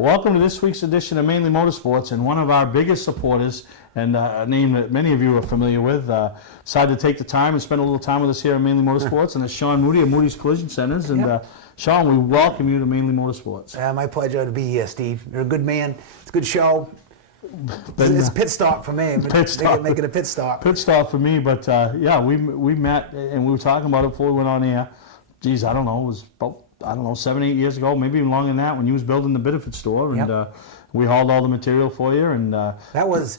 Welcome to this week's edition of Mainly Motorsports, and one of our biggest supporters, and a name that many of you are familiar with, decided to take the time and spend a little time with us here at Mainly Motorsports, and it's Sean Moody of Moody's Collision Centers. And Sean, we welcome you to Mainly Motorsports. My pleasure to be here, Steve. You're a good man. It's a good show. It's a pit stop for me. Make it a pit stop. Pit stop for me, but yeah, we met and we were talking about it before we went on air. Geez, I don't know, it was about 7, 8 years ago, maybe even longer than that, when you was building the Biddeford store, and we hauled all the material for you. And that was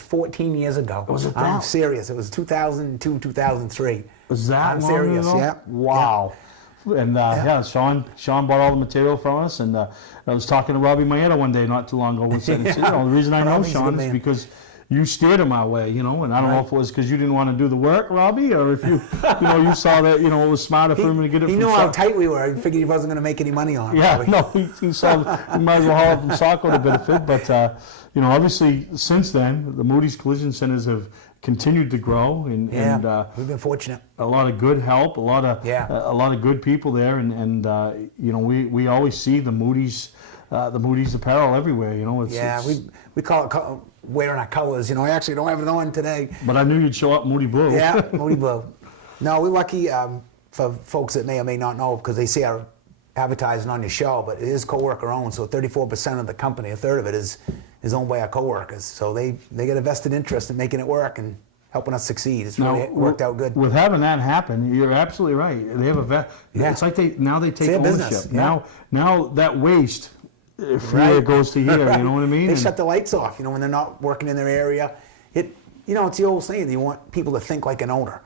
14 years ago. Was it that? I'm serious. It was 2002, 2003. Was that I'm long serious? ago? Yeah. Wow. Yeah. And yeah, Sean bought all the material from us, and I was talking to Robbie Maeda one day not too long ago. And said, the reason I know Sean is because you steered him our way, and I don't know if it was because you didn't want to do the work, Robbie, or if you saw that, it was smarter for him to get it. He knew how tight we were. He figured he wasn't going to make any money on it. Yeah, no, he saw he might as well haul it from Saco to Biddeford. But obviously since then, the Moody's Collision Centers have continued to grow, and we've been fortunate. A lot of good help, a lot of good people there, and we always see the Moody's apparel everywhere. We call it wearing our colors. I actually don't have it on today. But I knew you'd show up Moody Blue. Yeah, Moody Blue. No, we're lucky for folks that may or may not know, because they see our advertising on your show, but it is co-worker owned, so 34% of the company, a third of it is owned by our co-workers. So they get a vested interest in making it work and helping us succeed. It's really worked out good. With having that happen, you're absolutely right. They have it's like they take ownership. Business. Yeah. Now that waste, it goes to here, you know what I mean? They shut the lights off, when they're not working in their area. It's the old saying, you want people to think like an owner.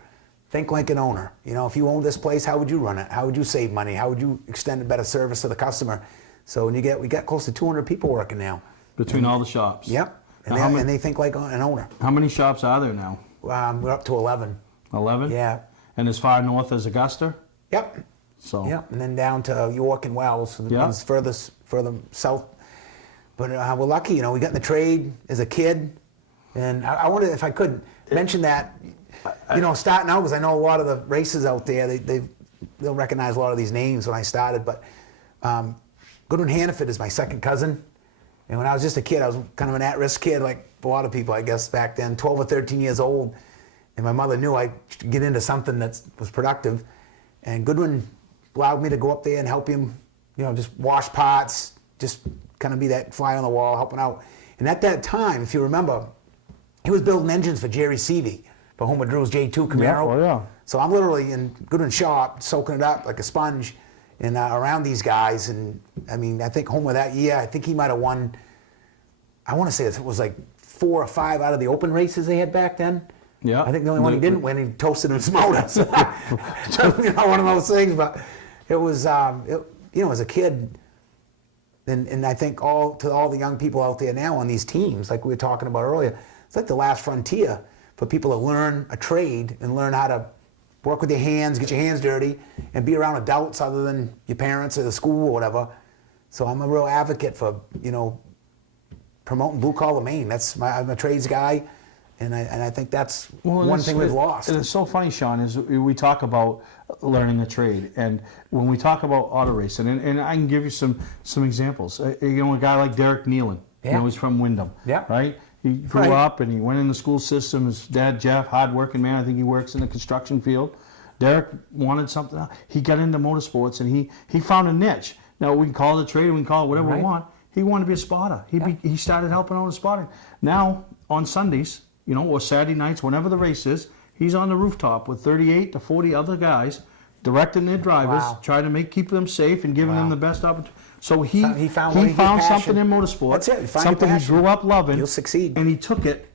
Think like an owner. If you own this place, how would you run it? How would you save money? How would you extend a better service to the customer? So we got close to 200 people working now. Between all the shops. Yep. And they think like an owner. How many shops are there now? We're up to 11. 11? Yeah. And as far north as Augusta? Yep. So. Yep. And then down to York and Wells, so the ones further south. But we're lucky, we got in the trade as a kid. And I wonder if I could mention that, starting out, because I know a lot of the races out there, they'll recognize a lot of these names when I started. But Goodwin Hannaford is my second cousin. And when I was just a kid, I was kind of an at-risk kid, like a lot of people, I guess, back then, 12 or 13 years old. And my mother knew I should get into something that was productive. And Goodwin allowed me to go up there and help him, just wash pots, just kind of be that fly on the wall, helping out. And at that time, if you remember, he was building engines for Jerry Seavey, for Homer Drew's J2 Camaro. Yeah, oh yeah. So I'm literally in Goodwin's shop, soaking it up like a sponge, and around these guys. And I think Homer that year, I think he might have won, I want to say it was like 4 or 5 out of the open races they had back then. Yeah. I think the only one he didn't win, he toasted his motor. So, one of those things. But it was, as a kid, and I think to all the young people out there now on these teams, like we were talking about earlier, it's like the last frontier for people to learn a trade and learn how to work with your hands, get your hands dirty, and be around adults other than your parents or the school or whatever. So I'm a real advocate for, promoting blue collar Maine. I'm a trades guy, and I think that's one thing we've lost. And it's so funny, Sean, is we talk about learning a trade, and when we talk about auto racing, and I can give you some examples. A guy like Derek Nealon, he's from Wyndham, right? He grew up and he went in the school system. His dad, Jeff, hard-working man. I think he works in the construction field. Derek wanted something else. He got into motorsports, and he found a niche. Now, we can call it a trade, we can call it whatever we want. He wanted to be a spotter. He started helping out with spotting. Now, on Sundays, or Saturday nights, whenever the race is, he's on the rooftop with 38 to 40 other guys, directing their drivers, trying to keep them safe and giving them the best opportunity. So he found something in motorsport, That's it. Something he grew up loving. You'll succeed. And he took it,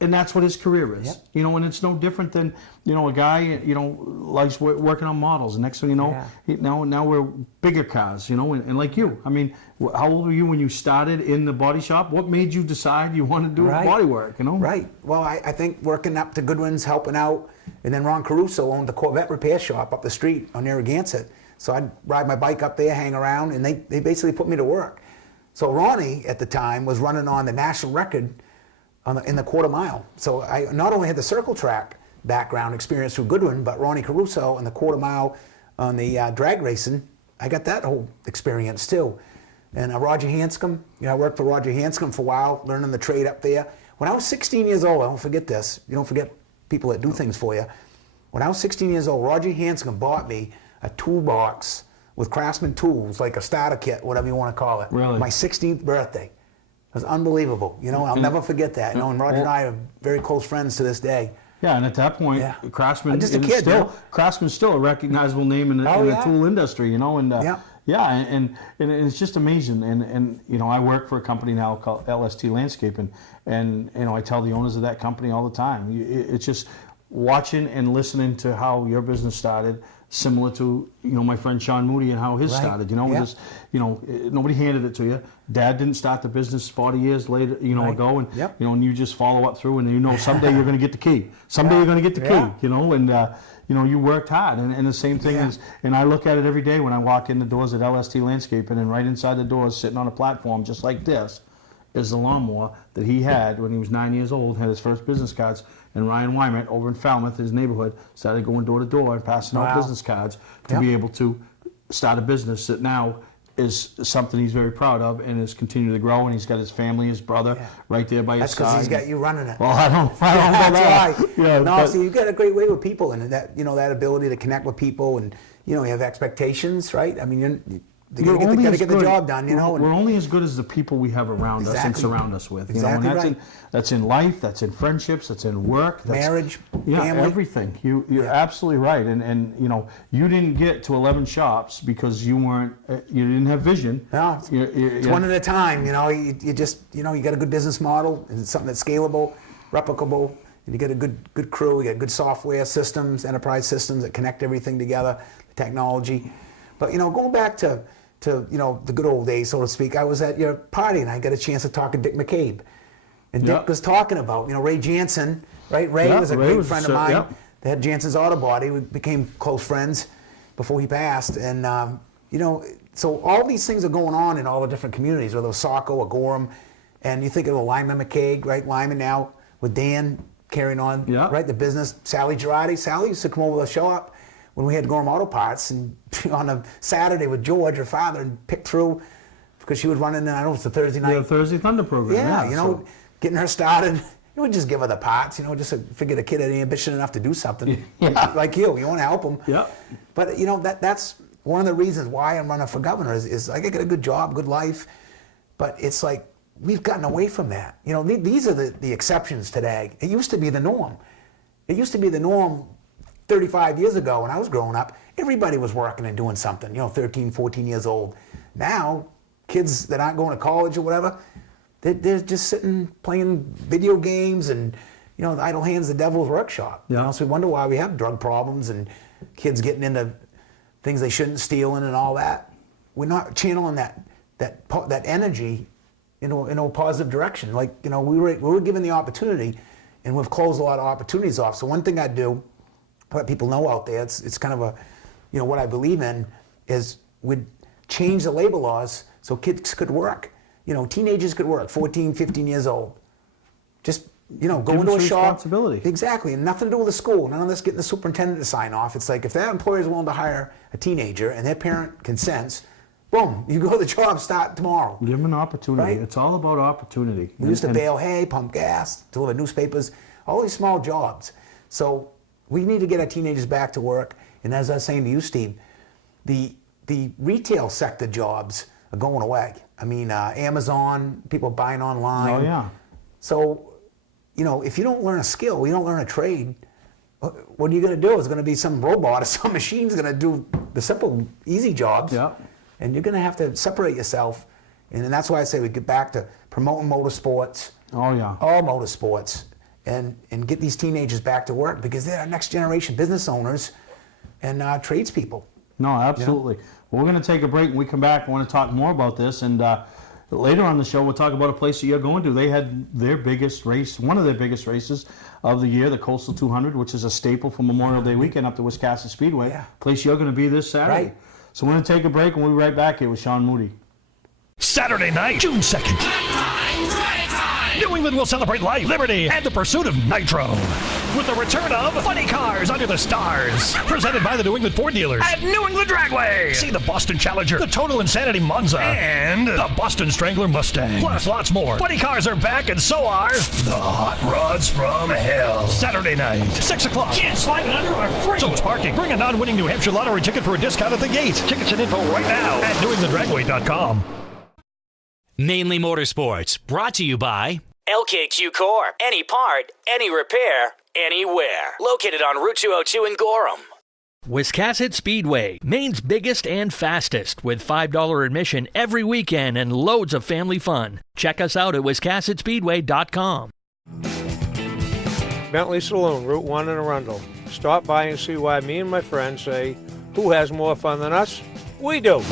and that's what his career is. And it's no different than, a guy, likes working on models. And next thing you know, now we're bigger cars, and like you. How old were you when you started in the body shop? What made you decide you wanted to do body work, Right. Well, I think working up to Goodwin's, helping out, and then Ron Caruso owned the Corvette repair shop up the street on Narragansett. So I'd ride my bike up there, hang around, and they basically put me to work. So Ronnie, at the time, was running on the national record in the quarter mile. So I not only had the circle track background experience through Goodwin, but Ronnie Caruso and the quarter mile on the drag racing, I got that whole experience too. And Roger Hanscom, I worked for Roger Hanscom for a while, learning the trade up there. When I was 16 years old, I don't forget this. You don't forget people that do things for you. When I was 16 years old, Roger Hanscom bought me a toolbox with Craftsman tools, like a starter kit, whatever you want to call it. Really? My 16th birthday. It was unbelievable. I'll never forget that. And Roger and I are very close friends to this day. Yeah, and at that point, Craftsman just a kid, Craftsman's still a recognizable name in the tool industry, and it's just amazing. And I work for a company now called LST Landscaping, and I tell the owners of that company all the time, it's just watching and listening to how your business started, similar to my friend Sean Moody and how his started. Just nobody handed it to you. Dad didn't start the business 40 years later, ago, and and you just follow up through, and someday you're going to get the key. Someday you're going to get the key. And you worked hard, and the same thing is, and I look at it every day when I walk in the doors at LST Landscaping, and right inside the doors, sitting on a platform just like this, is the lawnmower that he had when he was 9 years old, had his first business cards, and Ryan Wymert over in Falmouth, his neighborhood, started going door to door and passing out business cards to be able to start a business that now is something he's very proud of and is continuing to grow, and he's got his family, his brother, right there by his side. That's because he's got you running it. Well, I don't know that. So you got a great way with people, and that that ability to connect with people, and you have expectations, right? I mean, you got to get the job done, We're only as good as the people we have around us and surround us with. And that's in life, that's in friendships, that's in work, that's, marriage, family, everything. You're absolutely right, and you didn't get to 11 shops because you didn't have vision. No, it's one at a time. You just you got a good business model, and it's something that's scalable, replicable. And you get a good crew, you got good software systems, enterprise systems that connect everything together, technology. But going back to the good old days, so to speak, I was at your party and I got a chance to talk to Dick McCabe. And Dick was talking about, Ray Jansen, right? Ray was a great friend of mine. They had Jansen's Auto Body. We became close friends before he passed. And, so all these things are going on in all the different communities, whether it was Saco or Gorham. And you think of the Lyman McCaig, right? Lyman now with Dan carrying on, right? The business. Sally Girardi. Sally used to come over to the shop when we had Gorham Auto Parts, and on a Saturday with George, her father, and pick through, because she would run in, I don't know, it's the Thursday night. The Thursday Thunder program. Getting her started. You would just give her the parts, just to figure the kid had ambition enough to do something. Like you want to help him. Yeah. But, that's one of the reasons why I'm running for governor is I get a good job, good life, but it's like we've gotten away from that. These are the exceptions today. It used to be the norm. It used to be the norm 35 years ago when I was growing up. Everybody was working and doing something, 13, 14 years old. Now, kids that aren't going to college or whatever, they're just sitting playing video games and, the idle hands, the devil's workshop. So we wonder why we have drug problems and kids getting into things they shouldn't steal in and all that. We're not channeling that energy in a positive direction. Like, we were given the opportunity, and we've closed a lot of opportunities off. So one thing I do, let people know out there, it's kind of a, what I believe in is we'd change the labor laws so kids could work. Teenagers could work, 14, 15 years old. Just, go into a shop. Responsibility. Exactly, and nothing to do with the school. None of this getting the superintendent to sign off. It's like if that employer is willing to hire a teenager and their parent consents, boom, you go to the job, start tomorrow. Give them an opportunity. Right? It's all about opportunity. We used to bale hay, pump gas, deliver newspapers, all these small jobs. So we need to get our teenagers back to work. And as I was saying to you, Steve, the retail sector jobs are going away. I mean, Amazon, people buying online. Oh, yeah. So, if you don't learn a skill, you don't learn a trade, what are you going to do? It's going to be some robot or some machine's going to do the simple, easy jobs. Yeah. And you're going to have to separate yourself. And that's why I say we get back to promoting motorsports. Oh, yeah. All motorsports. And get these teenagers back to work, because they're our next generation business owners and tradespeople. No, absolutely. Well, we're going to take a break. When we come back, I want to talk more about this. And later on the show, we'll talk about a place that you're going to. They had their biggest race, one of their biggest races of the year, the Coastal 200, which is a staple for Memorial Day weekend up to Wiscasset Speedway. Yeah. Place you're going to be this Saturday. Right. So we're going to take a break, and we'll be right back here with Sean Moody. Saturday night, June 2nd. New England will celebrate life, liberty, and the pursuit of nitro. with the return of Funny Cars Under the Stars. Presented by the New England Ford dealers at New England Dragway. See the Boston Challenger, the Total Insanity Monza, and the Boston Strangler Mustang. Plus lots more. Funny Cars are back, and so are the Hot Rods from Hell. Saturday night, 6 o'clock. Kids sliding under are free. So is parking. Bring a non-winning New Hampshire lottery ticket for a discount at the gate. Tickets and info right now at newenglanddragway.com. Mainly Motorsports, brought to you by LKQ Core. Any part, any repair, anywhere. Located on Route 202 in Gorham. Wiscasset Speedway, Maine's biggest and fastest, with $5 admission every weekend and loads of family fun. Check us out at wiscassetspeedway.com. Bentley Saloon, Route 1 in Arundel. Stop by and see why me and my friends say, who has more fun than us? We do.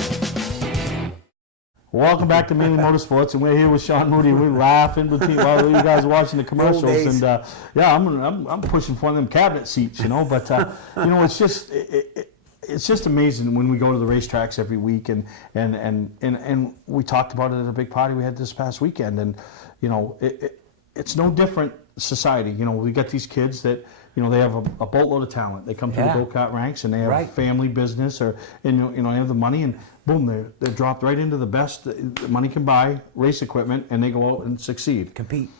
Welcome back to Mainely Motorsports, and we're here with Sean Moody. We're laughing between while you guys are watching the commercials, and yeah, I'm pushing for one of them cabinet seats, you know. But you know, it's just amazing when we go to the racetracks every week, and we talked about it at a big party we had this past weekend, and you know, it's no different society. You know, we got these kids that, you know, they have a boatload of talent. They come through the go-kart ranks, and they have a family business, and you know, they have the money, and boom, they're dropped right into the best that money can buy race equipment, and they go out and succeed. Compete.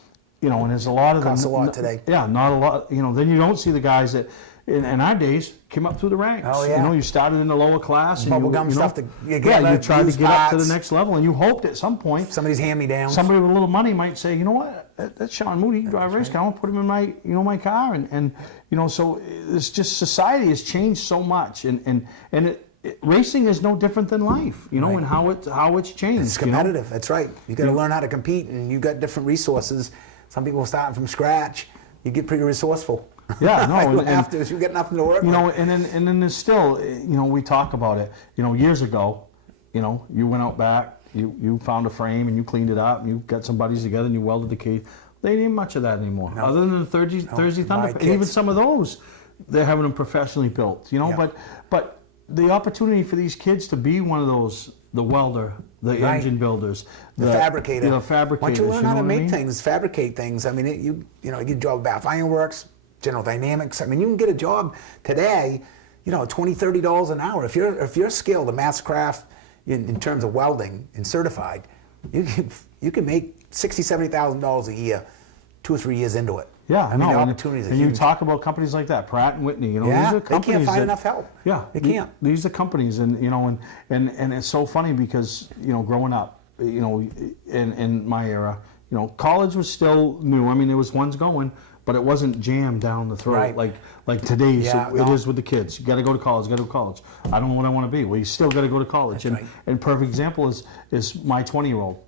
You know, and there's a lot of them. Costs a lot today. Yeah, not a lot. You know, then you don't see the guys that in our days came up through the ranks. Oh, yeah. You know, you started in the lower class, and bubblegum stuff. You tried to get up to the next level, and you hoped at some point somebody's hand-me-downs. Somebody with a little money might say, you know what, that's Sean Moody. He drives a race car. I want to put him in my car, and you know, so it's just society has changed so much, and racing is no different than life, you know, and how it's changed. It's competitive. You know? That's right. You got to learn how to compete, and you got different resources. Some people are starting from scratch. You get pretty resourcul. Yeah, no. After you get nothing to work. You know, and then there's still, you know, we talk about it. You know, years ago, you know, you went out back, you found a frame and you cleaned it up, and you got some buddies together and you welded the key. They ain't much of that anymore, other than the Thursday Thunder, and even some of those, they're having them professionally built. You know, but the opportunity for these kids to be one of those, the welder, the engine builders, the fabricator. The fabricators. Once you learn how to make mean? things, fabricate things, I mean, you know, you get a job at Bath Iron Works, General Dynamics. I mean, you can get a job today, you know, $20, $30 an hour. If you're skilled, a mass craft in terms of welding and certified, you can make $60,000, $70,000 a year, 2 or 3 years into it. Yeah, I mean, the opportunities are and huge. you talk about companies like that, Pratt and Whitney. You know, yeah, these are companies they can't find enough help. Yeah, they can't. These are companies, and you know, and it's so funny because, you know, growing up, you know, in my era, you know, college was still new. I mean, there was ones going, but it wasn't jammed down the throat like today's. It is with the kids. You got to go to college. Got to go to college. I don't know what I want to be. Well, you still got to go to college. That's right. And perfect example is my 20-year-old.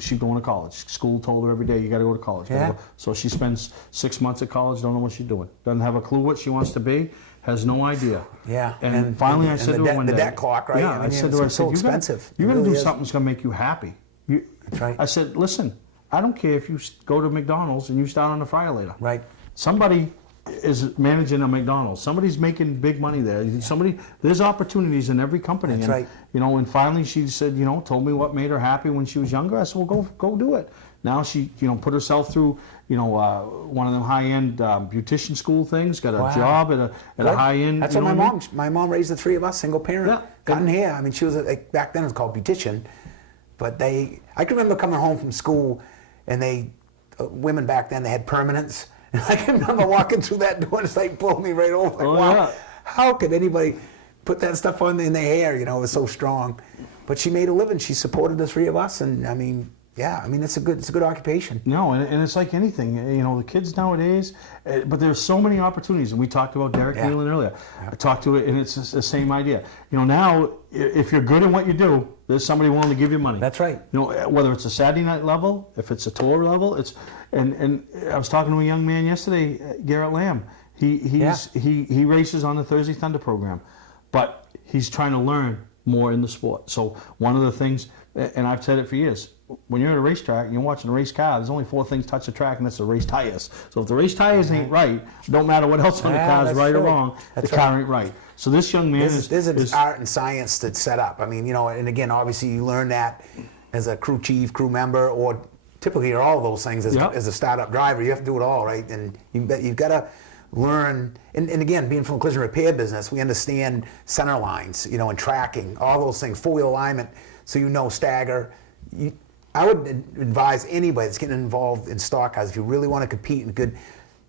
She's going to college. School told her every day, you got to go to college. Yeah. So she spends 6 months at college, don't know what she's doing. Doesn't have a clue what she wants to be, has no idea. Yeah. And finally I said to her one day. The debt clock, right? Yeah, I mean, I said to her, it's so expensive. You got to do something that's going to make you happy. That's right. I said, listen, I don't care if you go to McDonald's and you start on the fryer later. Right. Somebody is managing a McDonald's. Somebody's making big money there. There's opportunities in every company. That's right. You know, and finally she said, you know, told me what made her happy when she was younger. I said, well, go do it. Now she, you know, put herself through, you know, one of them high-end beautician school things. Got a job at a high-end. That's what my mom raised the 3 of us, single parent. Yeah. Cutting hair. I mean, she was back then it was called beautician, but I can remember coming home from school, and women back then, they had permanents. And I can remember walking through that door and it's like pulling me right over. Like, wow, how could anybody put that stuff on in their hair? You know, it was so strong. But she made a living. She supported the 3 of us, and I mean, yeah, I mean, it's a good occupation. No, and it's like anything. You know, the kids nowadays, but there's so many opportunities. And we talked about Derek Nealon earlier. I talked to it, and it's the same idea. You know, now if you're good at what you do, there's somebody willing to give you money. That's right. You know, whether it's a Saturday night level, if it's a tour level, and I was talking to a young man yesterday, Garrett Lamb. He races on the Thursday Thunder program, but he's trying to learn more in the sport. So one of the things, and I've said it for years, when you're at a racetrack and you're watching a race car, there's only 4 things touch the track, and that's the race tires. So if the race tires ain't right, don't matter what else on the car is right or wrong, the car ain't right. So this young man there's an art and science that's set up. I mean, you know, and again, obviously you learn that as a crew chief, crew member, or typically are all those things as a startup driver. You have to do it all, right? And you've got to learn, and again, being from a collision repair business, we understand center lines, you know, and tracking, all those things, four-wheel alignment, so you know stagger. I would advise anybody that's getting involved in stock cars, if you really want to compete in good,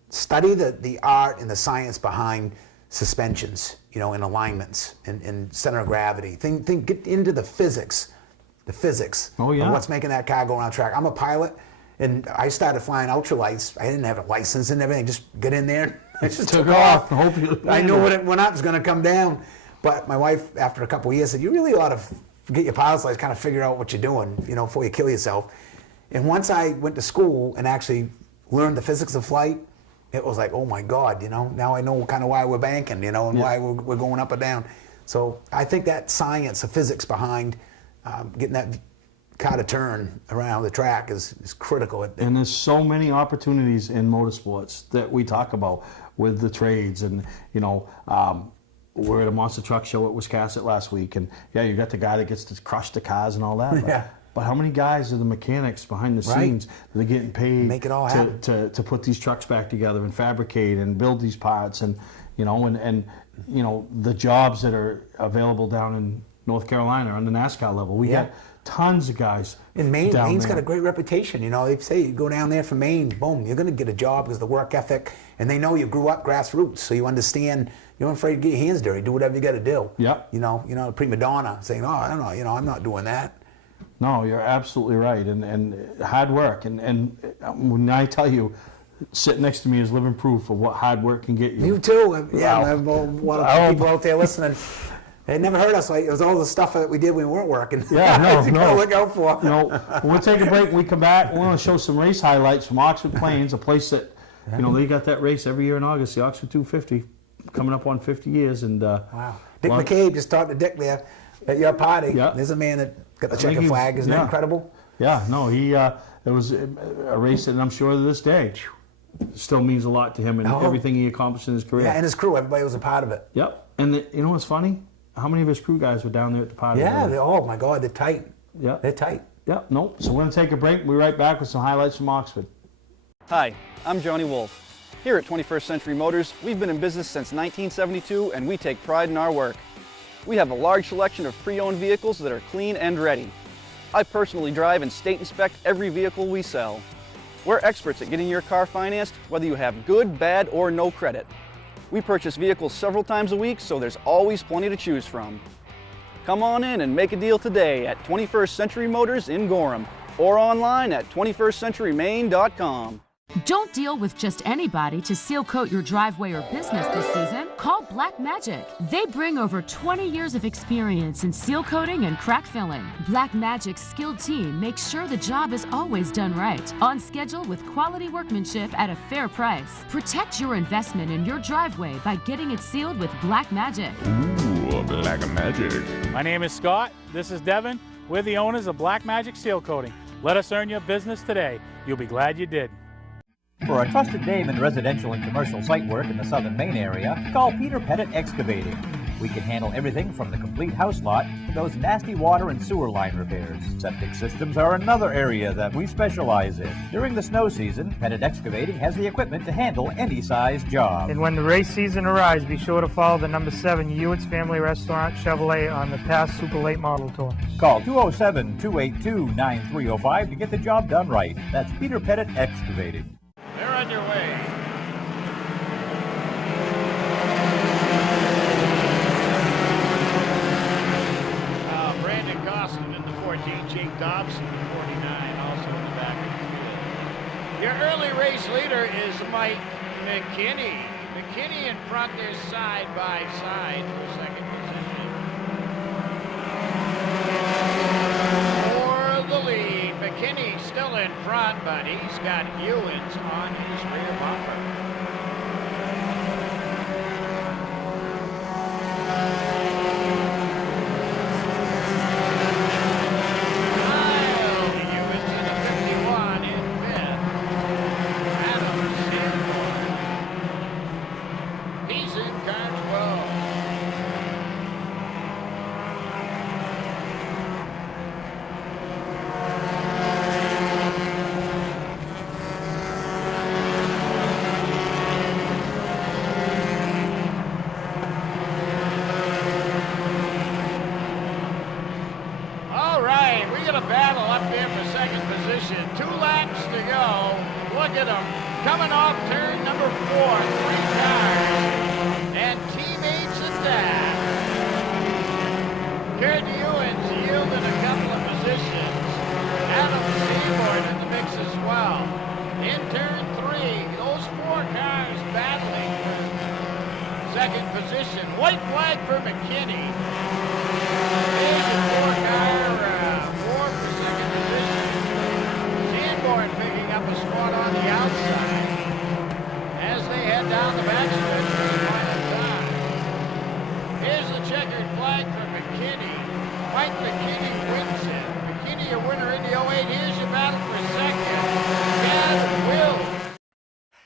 study the art and the science behind suspensions, you know, and alignments and center of gravity. Get into the physics Oh, yeah. of what's making that car go around track. I'm a pilot, and I started flying ultralights. I didn't have a license and everything. Just get in there. I just took off. I knew when I was going to come down. But my wife, after a couple of years, said, "You really ought to get your pilot's license, kind of figure out what you're doing, you know, before you kill yourself." And once I went to school and actually learned the physics of flight, it was like, oh my God, you know, now I know kind of why we're banking, you know, and why we're going up and down. So I think that science, the physics behind getting that car to turn around the track is critical. And there's so many opportunities in motorsports that we talk about with the trades, and you know, we're at a monster truck show at Wiscasset last week, and yeah, you got the guy that gets to crush the cars and all that. Yeah. But how many guys are the mechanics behind the scenes that are getting paid Make it all happen. to put these trucks back together and fabricate and build these parts, and you know, and you know, the jobs that are available down in North Carolina on the NASCAR level. We got tons of guys. In Maine, down Maine's there. got a great reputation. You know, they say you go down there from Maine, boom, you're going to get a job because of the work ethic, and they know you grew up grassroots, so you understand. You're not afraid to get your hands dirty. Do whatever you got to do. Yeah. You know, you're not a prima donna saying, "Oh, I don't know. You know, I'm not doing that." No, you're absolutely right, and hard work, and when I tell you, sitting next to me is living proof of what hard work can get you. You too. Yeah, I have a lot of people out there listening. They never heard us. Like, it was all the stuff that we did when we weren't working. Yeah, you gotta look out for. You know, we'll take a break. When we come back, we're going to show some race highlights from Oxford Plains, a place that, you know, they got that race every year in August, the Oxford 250, coming up on 50 years. And wow, Dick McCabe just talked to Dick there at your party. Yeah. There's a man that got the checker flag. Isn't that incredible? Yeah, no, it was a race that I'm sure to this day still means a lot to him and everything he accomplished in his career. Yeah, and his crew, everybody was a part of it. Yep, and you know what's funny? How many of his crew guys were down there at the party? Yeah, oh my God, they're tight. Yeah, they're tight. Yeah, no. So we're going to take a break. We'll be right back with some highlights from Oxford. Hi, I'm Johnny Wolf. Here at 21st Century Motors, we've been in business since 1972 and we take pride in our work. We have a large selection of pre-owned vehicles that are clean and ready. I personally drive and state inspect every vehicle we sell. We're experts at getting your car financed, whether you have good, bad, or no credit. We purchase vehicles several times a week, so there's always plenty to choose from. Come on in and make a deal today at 21st Century Motors in Gorham or online at 21stcenturymaine.com. Don't deal with just anybody to seal coat your driveway or business this season. Call Black Magic. They bring over 20 years of experience in seal coating and crack filling. Black Magic's skilled team makes sure the job is always done right, on schedule with quality workmanship at a fair price. Protect your investment in your driveway by getting it sealed with Black Magic. Ooh, Black Magic. My name is Scott. This is Devin. We're the owners of Black Magic Seal Coating. Let us earn your business today. You'll be glad you did. For a trusted name in residential and commercial site work in the southern Maine area, call Peter Pettit Excavating. We can handle everything from the complete house lot to those nasty water and sewer line repairs. Septic systems are another area that we specialize in. During the snow season, Pettit Excavating has the equipment to handle any size job. And when the race season arrives, be sure to follow the number 7 Hewitt's Family Restaurant Chevrolet on the past Super Late Model Tour. Call 207-282-9305 to get the job done right. That's Peter Pettit Excavating. They're underway. Brandon Costin in the 14, Jake Dobson in the 49, also in the back of the field. Your early race leader is Mike McKinney. McKinney in front there side by side for second position. For the lead, McKinney still in front, but he's got Ewins on his rear bumper. Kyle Ewins in the 51 in fifth. Adams in fourth. He's in car 12. a battle up there for second position. 2 laps to go. Look at them. Coming off turn number 4. 3 cars. And teammates at that. Kurt Ewens yielded a couple of positions. Adam Seaboard in the mix as well. In turn 3, those 4 cars battling for second position. White flag for McKinney. There's a 4-car war for second position. Seaboard picking up a spot on the outside as they head down the backstretch for the final time. Here's the checkered flag for McKinney. Mike McKinney wins it. McKinney a winner in the 08. Here's your battle for second. Chad Will.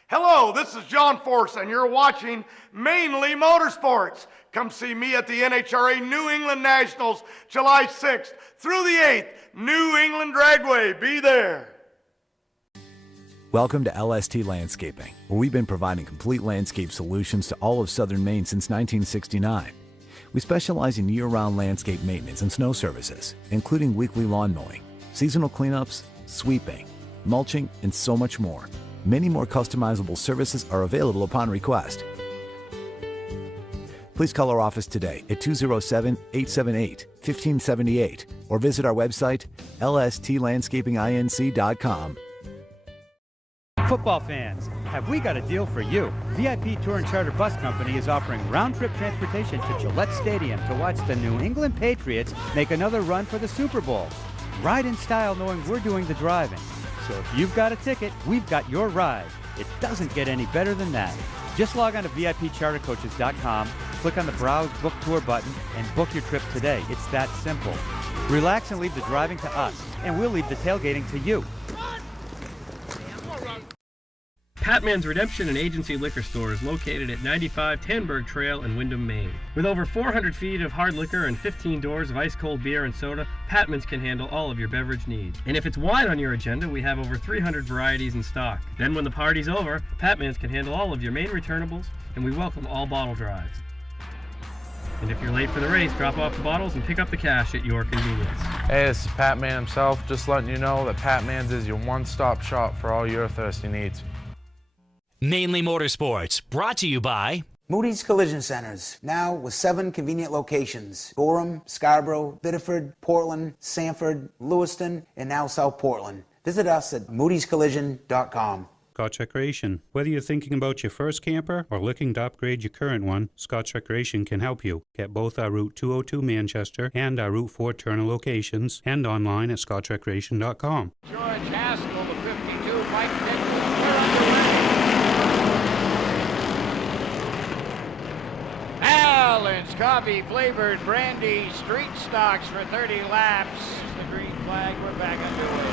Hello, this is John Force, and you're watching Mainely Motorsports. Come see me at the NHRA New England Nationals, July 6th through the 8th. New England Dragway. Be there. Welcome to LST Landscaping, where we've been providing complete landscape solutions to all of southern Maine since 1969. We specialize in year-round landscape maintenance and snow services, including weekly lawn mowing, seasonal cleanups, sweeping, mulching, and so much more. Many more customizable services are available upon request. Please call our office today at 207-878-1578 or visit our website, lstlandscapinginc.com. Football fans, have we got a deal for you? VIP Tour and Charter Bus Company is offering round-trip transportation to Gillette Stadium to watch the New England Patriots make another run for the Super Bowl. Ride in style knowing we're doing the driving. So if you've got a ticket, we've got your ride. It doesn't get any better than that. Just log on to VIPChartercoaches.com, click on the Browse Book Tour button, and book your trip today. It's that simple. Relax and leave the driving to us, and we'll leave the tailgating to you. Patman's Redemption and Agency Liquor Store is located at 95 Tanberg Trail in Windham, Maine. With over 400 feet of hard liquor and 15 doors of ice-cold beer and soda, Patman's can handle all of your beverage needs. And if it's wine on your agenda, we have over 300 varieties in stock. Then when the party's over, Patman's can handle all of your Maine returnables, and we welcome all bottle drives. And if you're late for the race, drop off the bottles and pick up the cash at your convenience. Hey, this is Pat Man himself, just letting you know that Pat Man's is your one-stop shop for all your thirsty needs. Mainly Motorsports, brought to you by Moody's Collision Centers, now with 7 convenient locations. Gorham, Scarborough, Biddeford, Portland, Sanford, Lewiston, and now South Portland. Visit us at moodyscollision.com. Scotch Recreation. Whether you're thinking about your first camper or looking to upgrade your current one, Scotch Recreation can help you. Get both our Route 202 Manchester and our Route 4 Turner locations and online at scotchrecreation.com. George Haskell, the 52, Mike Dixon. Allen's coffee-flavored brandy street stocks for 30 laps. The green flag, we're back underway.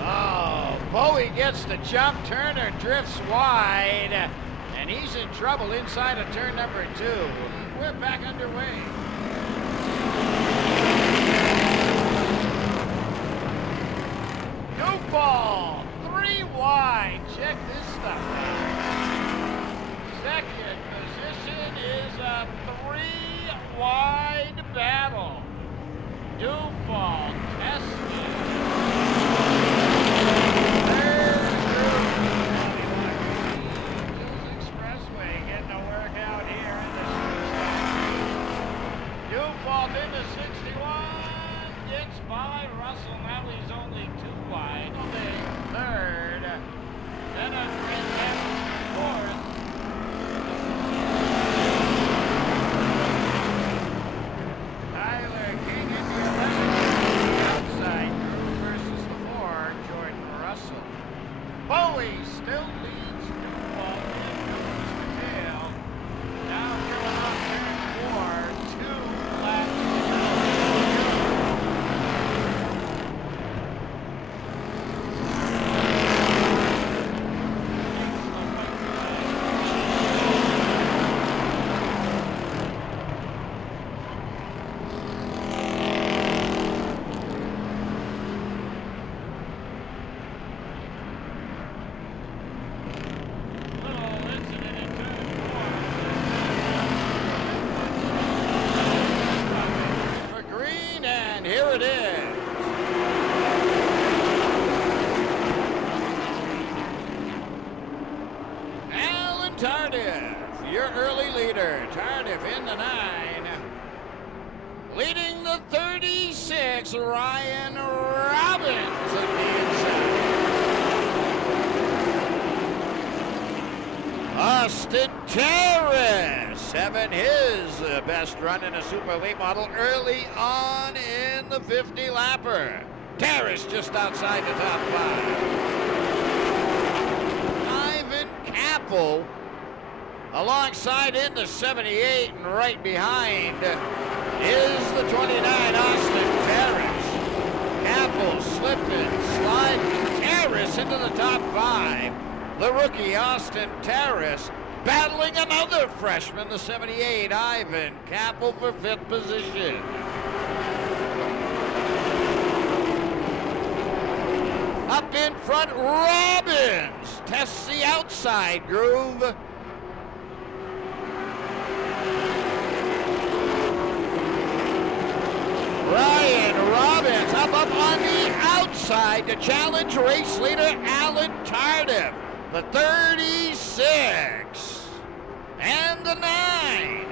Oh, Bowie gets the jump. Turner drifts wide, and he's in trouble inside of turn number 2. We're back underway. New ball. 3 wide. Check this stuff out. Second position is a 3 wide battle. Duvall tested. Third group. Expressway getting a workout here in the Duvall into 61. Gets by Russell. Now he's only 2 wide. Third. Then a fourth. Tyler King in the 11th. Outside group versus the 4, Jordan Russell. Bowie still leads Duvall in nose to tail. Now going on turn 4, 2 laps. 76, Ryan Robbins at the inside. Austin Terrace having his best run in a super late model early on in the 50-lapper. Terrace just outside the top 5. Ivan Kappel alongside in the 78, and right behind is the 29, Austin Terrace. Kappel slipping, sliding, Terrace into the top 5. The rookie, Austin Terrace, battling another freshman, the 78, Ivan Kappel, for 5th position. Up in front, Robbins tests the outside groove. Ryan Robbins up on the outside to challenge race leader Alan Tardif. The 36 and the 9.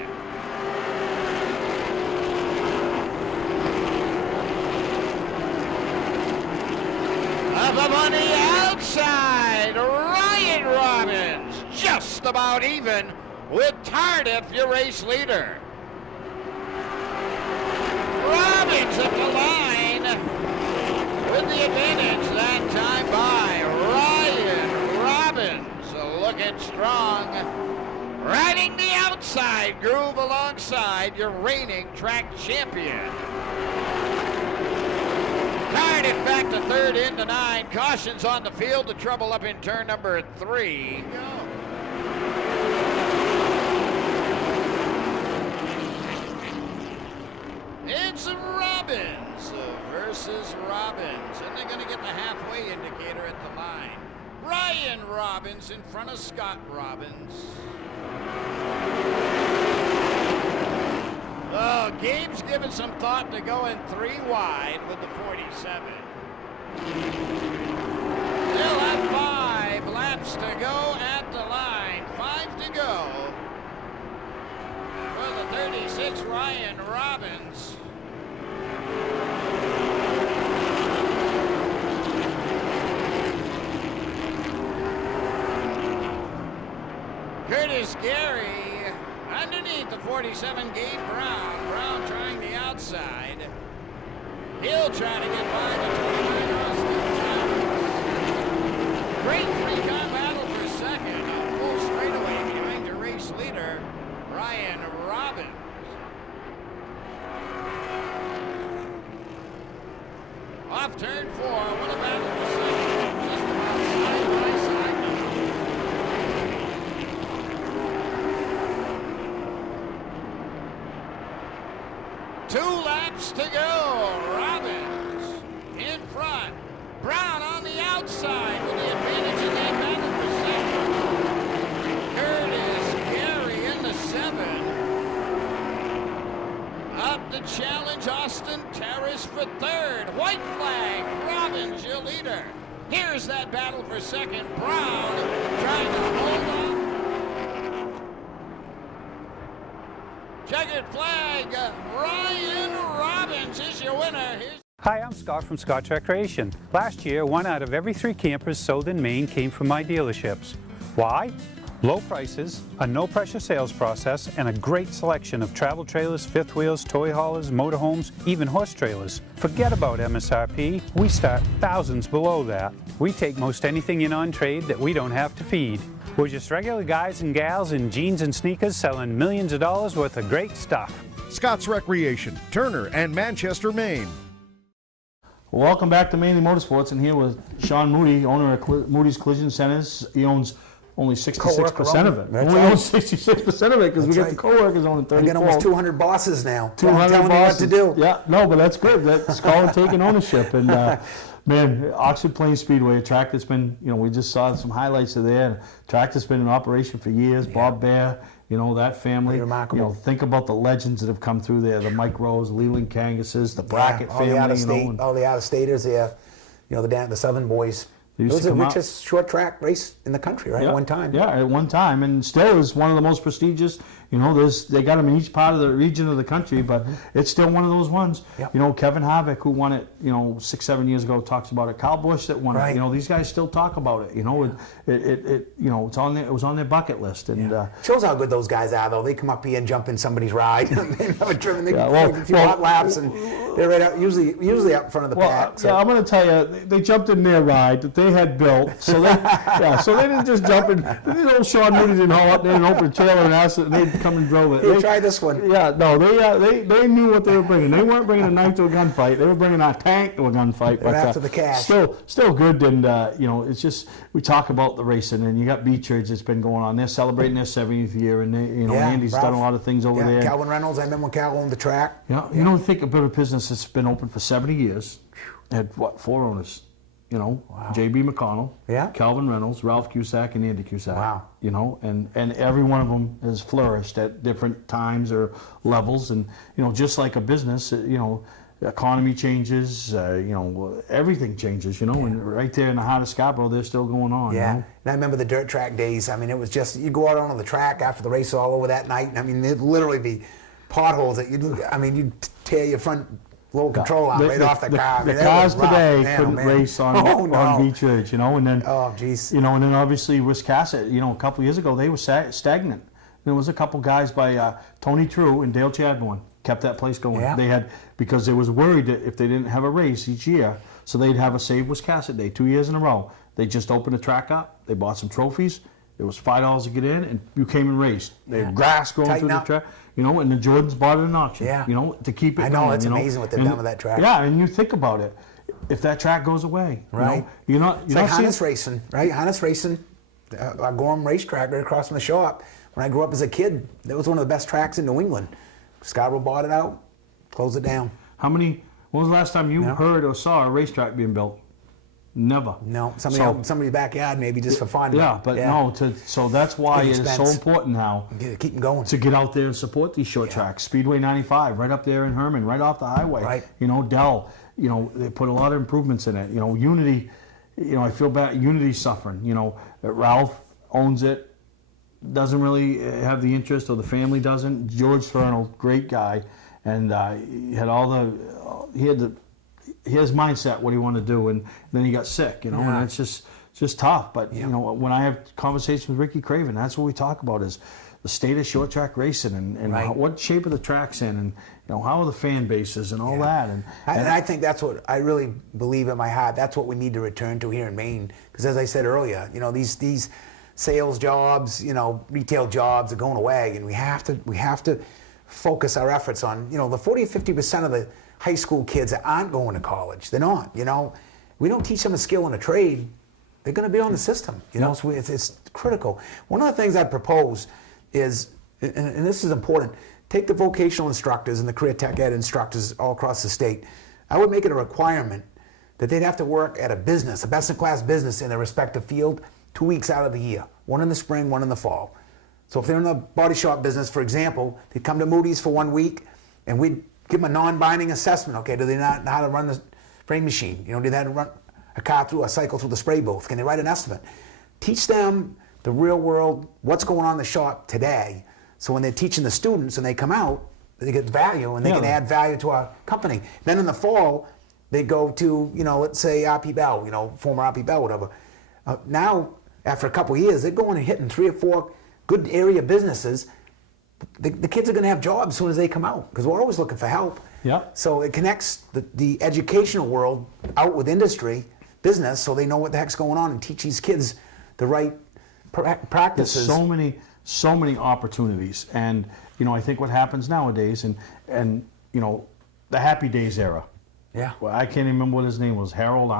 Up on the outside, Ryan Robbins just about even with Tardif, your race leader. Robbins at the line with the advantage that time by Ryan Robbins, looking strong, riding the outside groove alongside your reigning track champion. Tardif back to 3rd into 9. Cautions on the field. The trouble up in turn number 3. It's Robbins versus Robbins, and they're going to get the halfway indicator at the line. Ryan Robbins in front of Scott Robbins. Oh, Gabe's given some thought to going 3 wide with the 47. Still have 5 laps to go at the line. 5 to go for the 36, Ryan Robbins. Curtis Gary underneath the 47, Gabe Brown. Brown trying the outside. He'll try to get by the 29, Austin Terrace. Great three-car battle for second. A full straightaway behind the race leader, Ryan Robbins. Off turn 4, what a battle for second. Just about side by side now. 2 laps to go. Robbins in front. Brown on the outside with the advantage in that battle for second. Curtis Gary in the 7. Up to challenge Austin Terrace for 3rd. White flag. Robbins, your leader. Here's that battle for second. Brown trying to hold on. Checkered flag, Ryan Robbins is your winner. Hi, I'm Scott from Scott's Recreation. Last year, 1 out of every 3 campers sold in Maine came from my dealerships. Why? Low prices, a no-pressure sales process, and a great selection of travel trailers, fifth wheels, toy haulers, motorhomes, even horse trailers. Forget about MSRP. We start thousands below that. We take most anything in on trade that we don't have to feed. We're just regular guys and gals in jeans and sneakers selling millions of dollars worth of great stuff. Scott's Recreation, Turner and Manchester, Maine. Welcome back to Mainely Motorsports, and here with Sean Moody, owner of Moody's Collision Centers. He owns only 66% of it. Only owns 66% of it because we got the co-workers owning 34%. I got almost 200 bosses now. 200 telling me what to do. Yeah, no, but that's good. That's called taking ownership. And man, Oxford Plains Speedway, a track that's been, we just saw some highlights of there. A track that's been in operation for years. Yeah. Bob Bear, that family. Remarkable. Think about the legends that have come through there. The Mike Rose, Leland Kangases, the Brackett family. All the out-of-staters there. The Southern boys. It was the richest short track race in the country, right? At one time. Yeah, at one time, and still is one of the most prestigious, You know, they got them in each part of the region of the country, but it's still one of those ones. Yep. You know, Kevin Harvick, who won it, 6-7 years ago, talks about it. Kyle Busch that won it. You know, these guys still talk about it. You know, it was on their bucket list. And shows how good those guys are, though. They come up here and jump in somebody's ride. They never driven. They a few hot laps, and they're right out, usually up in front of the pack. So. Yeah, I'm going to tell you, they jumped in their ride that they had built. So they didn't just jump in. Old Sean Mooney didn't haul up there and open a trailer and ask it, and they'd come and drove it. Hey, try this one. Yeah, no, they knew what they were bringing. They weren't bringing a knife to a gunfight. They were bringing a tank to a gunfight. They're after the cash. Still good, and it's just we talk about the racing, and you got Beechridge that's been going on. They're celebrating their 70th year, and Andy's done a lot of things over there. Calvin Reynolds, I remember when Cal owned the track. Yeah, think about a business that's been open for 70 years. Had 4 owners. J.B. McConnell, Calvin Reynolds, Ralph Cusack, and Andy Cusack. Wow. And every one of them has flourished at different times or levels. And, just like a business, economy changes, everything changes, and right there in the heart of Scarborough, they're still going on. Yeah. And I remember the dirt track days. I mean, it was just, you go out onto the track after the race all over that night. And I mean, there'd literally be potholes that you'd tear your front low control out right off the car. The cars today couldn't race on Beechridge, and then and then obviously Wiscasset, a couple years ago they were stagnant. There was a couple guys by Tony True and Dale Chadbourne kept that place going. Yeah. They had, because they was worried that if they didn't have a race each year, so they'd have a Save Wiscasset Day 2 years in a row. They just opened the track up. They bought some trophies. It was $5 to get in, and you came and raced. They had grass growing through the track. And the Jordans bought it in auction, to keep it going. I know, it's amazing what they've done with that track. Yeah, and you think about it. If that track goes away, right? You're not it's like harness racing, right? Harness racing, our Gorham racetrack right across from the shop. When I grew up as a kid, that was one of the best tracks in New England. Scarborough bought it out, closed it down. When was the last time you heard or saw a racetrack being built? Never. No, somebody's backyard maybe just for fun. So that's why it is so important now. Keep them going. To get out there and support these short tracks. Speedway 95, right up there in Herman, right off the highway. Right. Dell, they put a lot of improvements in it. Unity, I feel bad. Unity's suffering. Ralph owns it, doesn't really have the interest, or the family doesn't. George Fernald, great guy, and he had his mindset, what he wanted to do, and then he got sick, and it's just tough. But when I have conversations with Ricky Craven, that's what we talk about is the state of short track racing and what shape of the track's in, and how are the fan bases and all that. And I think that's what I really believe in my heart. That's what we need to return to here in Maine, because as I said earlier, these sales jobs, retail jobs are going away, and we have to focus our efforts on the 40 or 50% of the high school kids that aren't going to college. They're not, we don't teach them a skill and a trade. They're going to be on the system, so it's critical. One of the things I'd propose is, and this is important, take the vocational instructors and the career tech ed instructors all across the state. I would make it a requirement that they'd have to work at a business, a best-in-class business in their respective field 2 weeks out of the year, one in the spring, one in the fall. So if they're in the body shop business, for example, they'd come to Moody's for 1 week, and we'd give them a non-binding assessment. Okay, do they not know how to run the spray machine? Do they have to run a cycle through the spray booth? Can they write an estimate? Teach them the real world, what's going on in the shop today, so when they're teaching the students and they come out, they get value and they can add value to our company. Then in the fall, they go to, let's say RP Bell, former RP Bell, whatever. Now, after a couple of years, they're going and hitting 3 or 4 good area businesses. The kids are going to have jobs as soon as they come out, because we're always looking for help. Yeah. So it connects the educational world out with industry, business, so they know what the heck's going on and teach these kids the right practices. There's so many opportunities, and I think what happens nowadays, and the Happy Days era. Yeah. Well, I can't even remember what his name was. Arnold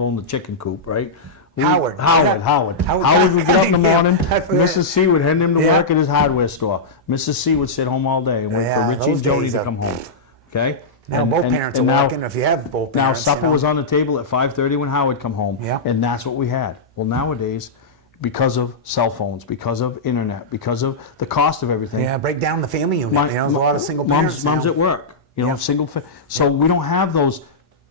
owned the chicken coop, right? Howard would get up in the morning. Mrs. C would hand him to work at his hardware store. Mrs. C would sit home all day and wait for Richie and Jody to come home. Okay? Now both parents are working, if you have both parents. Now supper was on the table at 5:30 when Howard come home. Yeah. And that's what we had. Well, nowadays, because of cell phones, because of internet, because of the cost of everything. Yeah, break down the family unit. There's a lot of single parents Mom's at work. Single. So we don't have those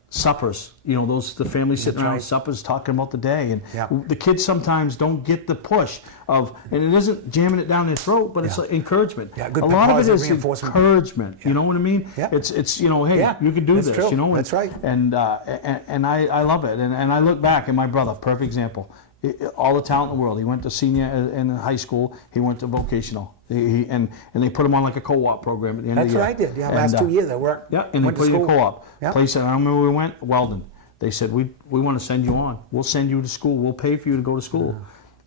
suppers, the family sitting around suppers talking about the day, and the kids sometimes don't get the push of, and it isn't jamming it down their throat, but it's like encouragement. Good a lot of it is reinforcement. encouragement. You know what I mean? It's hey, you can do this. True. That's right. And I love it. And I look back, and my brother, perfect example. All the talent in the world. He went to senior in high school. He went to vocational. And they put him on like a co-op program at the end of the year. That's what I did. Yeah, last 2 years I worked. Yeah, and they put him in a co-op. Yeah. Place. And I remember we went Weldon. They said we want to send you on. We'll send you to school. We'll pay for you to go to school.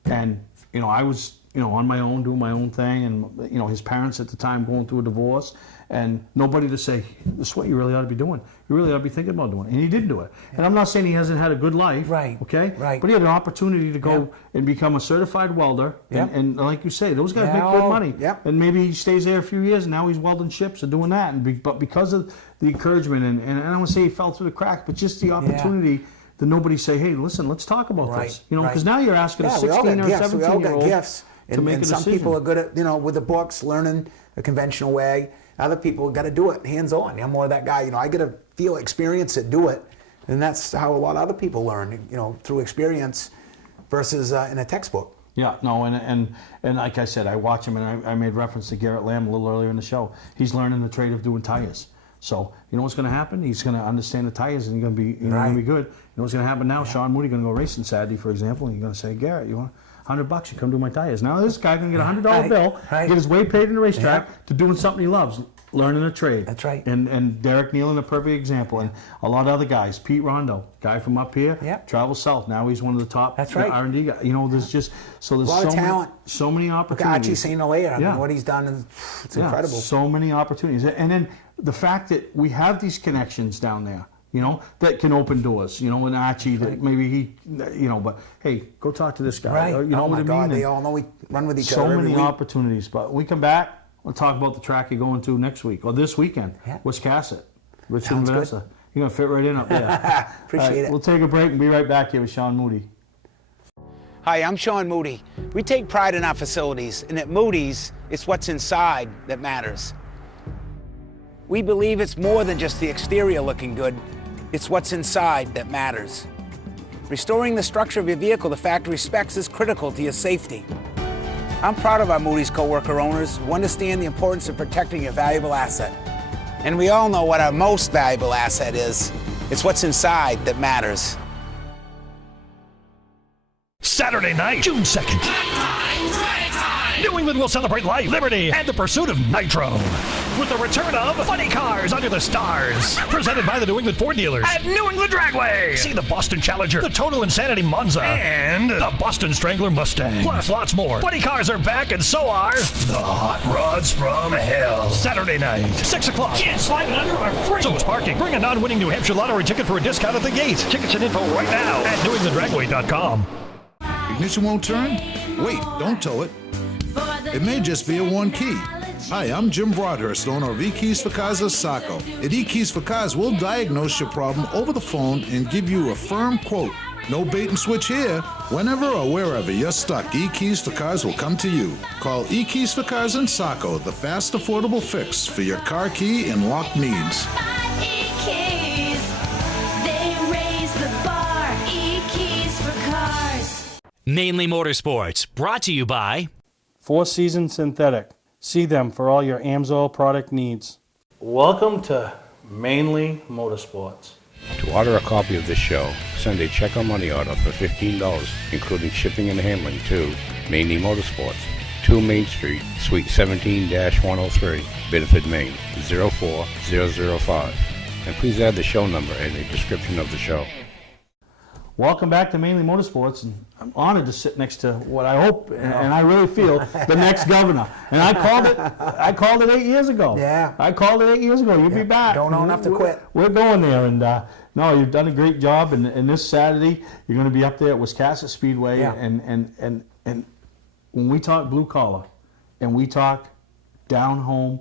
And I was on my own doing my own thing, and his parents at the time going through a divorce, and nobody to say, this is what you really ought to be doing. You really ought to be thinking about doing it. And he did do it. And I'm not saying he hasn't had a good life, okay? But he had an opportunity to go and become a certified welder. And like you say, those guys make good money. And maybe he stays there a few years, and now he's welding ships and doing that. But because of the encouragement, and I don't want to say he fell through the cracks, but just the opportunity that nobody say, hey, listen, let's talk about this. Because now you're asking a 16 or 17-year-old to make a decision. Some people are good at, with the books, learning the conventional way. Other people got to do it hands-on. I'm more that guy. I got to feel, experience it, do it, and that's how a lot of other people learn. Through experience versus in a textbook. Yeah, no, and like I said, I watch him, and I made reference to Garrett Lamb a little earlier in the show. He's learning the trade of doing tires. So you know what's going to happen? He's going to understand the tires, and he's going to be, going to be good. You know what's going to happen now? Sean Moody going to go racing Saturday, for example, and you're going to say, Garrett, you want $100? You come do my tires. Now this guy going to get a $100 bill, get his way paid in the racetrack to doing something he loves, learning a trade. That's right. And Derek Nealon, a perfect example, and a lot of other guys. Pete Rondo, guy from up here, travels south. Now he's one of the top R&D guys. There's just there's a lot of talent. So many opportunities. Look at Archie St. Hilaire. I mean, what he's done, it's incredible. So many opportunities, and then the fact that we have these connections down there. That can open doors, and Archie, that maybe he, but hey, go talk to this guy. Right. You know oh, my what I God, mean? they all know we run with each other. So every many week. opportunities. But when we come back, we'll talk about the track you're going to next week, or this weekend. Wiscasset. Richard and Vanessa. You're going to fit right in up there. Appreciate it. We'll take a break and be right back here with Sean Moody. Hi, I'm Sean Moody. We take pride in our facilities, and at Moody's, it's what's inside that matters. We believe it's more than just the exterior looking good. It's what's inside that matters. Restoring the structure of your vehicle to factory specs is critical to your safety. I'm proud of our Moody's coworker owners who understand the importance of protecting your valuable asset. And we all know what our most valuable asset is. It's what's inside that matters. Saturday night, June 2nd. New England will celebrate life, liberty, and the pursuit of nitro. With the return of Funny Cars Under the Stars. Presented by the New England Ford dealers at New England Dragway. See the Boston Challenger, the Total Insanity Monza, and the Boston Strangler Mustang. Plus lots more. Funny Cars are back, and so are the Hot Rods from Hell. Saturday night, 6 o'clock. Kids sliding under are free. So is parking. Bring a non-winning New Hampshire lottery ticket for a discount at the gate. Tickets and info right now at newenglanddragway.com. Ignition won't turn? Wait, don't tow it. It may just be a one key. Hi, I'm Jim Broadhurst, owner of E-Keys for Cars of Saco. At E-Keys for Cars, we'll diagnose your problem over the phone and give you a firm quote. No bait and switch here. Whenever or wherever you're stuck, E-Keys for Cars will come to you. Call E-Keys for Cars in Saco, the fast, affordable fix for your car key and lock needs. E-Keys, they raise the bar. E-Keys for Cars. Mainly Motorsports, brought to you by Four Seasons Synthetic. See them for all your AMSOIL product needs. Welcome to Mainly Motorsports. To order a copy of this show, send a check or money order for $15, including shipping and handling to Mainly Motorsports, 2 Main Street, Suite 17-103, Biddeford, Maine, 04005. And please add the show number in the description of the show. Welcome back to Mainly Motorsports, and I'm honored to sit next to what I hope and I really feel the next governor. And I called it 8 years ago. Yeah. I called it 8 years ago. You'll be back. Don't know enough to quit. We're going there, and no, you've done a great job. And this Saturday, you're going to be up there at Wiscasset Speedway. Yeah. And when we talk blue collar, and we talk down home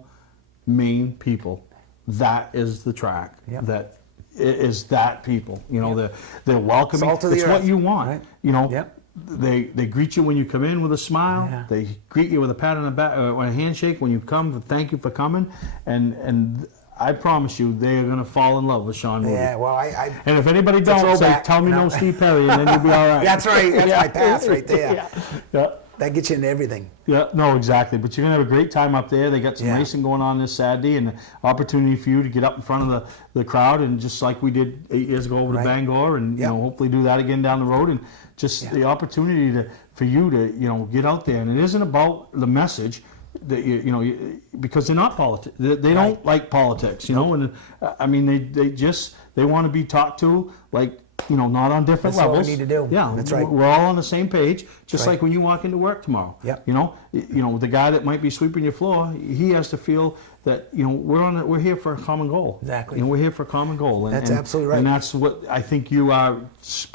Maine people, that is the track. Yeah. That is that people. They're welcoming. Salt of the it's earth. what you want. Right. Yep. They greet you when you come in with a smile. Yeah. They greet you with a pat on the back or a handshake when you come. Thank you for coming. And I promise you, they are going to fall in love with Sean Moody. Yeah, well, and if anybody don't, say, tell me no Steve Perry, and then you'll be all right. That's right. That's my pass right there. Yeah. That gets you into everything. Yeah, no, exactly. But you're going to have a great time up there. They got some racing going on this Saturday, and an opportunity for you to get up in front of the crowd, and just like we did 8 years ago over to Bangor, and you know, hopefully do that again down the road, and just the opportunity for you to get out there. And it isn't about the message that because they're not politics. They don't like politics, and I mean they want to be talked to like. Not on different levels. That's what we need to do. Yeah, that's right. We're all on the same page, just like when you walk into work tomorrow. Yep. The guy that might be sweeping your floor, he has to feel that we're here for a common goal. Exactly. We're here for a common goal. That's absolutely right. And that's what I think you are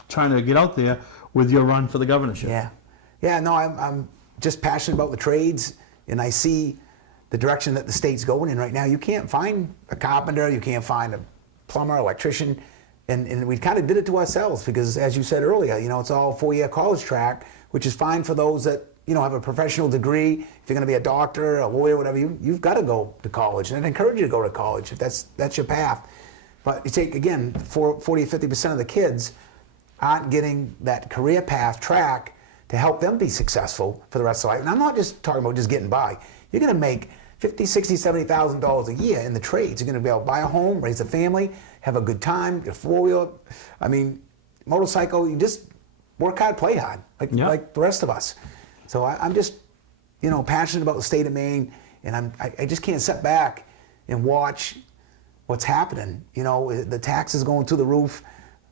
trying to get out there with your run for the governorship. Yeah. Yeah. No, I'm just passionate about the trades, and I see the direction that the state's going in right now. You can't find a carpenter, you can't find a plumber, electrician. And we kind of did it to ourselves because, as you said earlier, it's all 4-year college track, which is fine for those that, have a professional degree. If you're going to be a doctor, a lawyer, whatever, you've got to go to college. And I'd encourage you to go to college if that's your path. But you take, again, 40 or 50% of the kids aren't getting that career path track to help them be successful for the rest of life. And I'm not just talking about just getting by. You're going to make $50,000, $60,000, $70,000 a year in the trades. You're going to be able to buy a home, raise a family, have a good time, get a four-wheeler. I mean, motorcycle, you just work hard, play hard, like the rest of us. So I'm just, passionate about the state of Maine, and I just can't sit back and watch what's happening. The taxes going through the roof,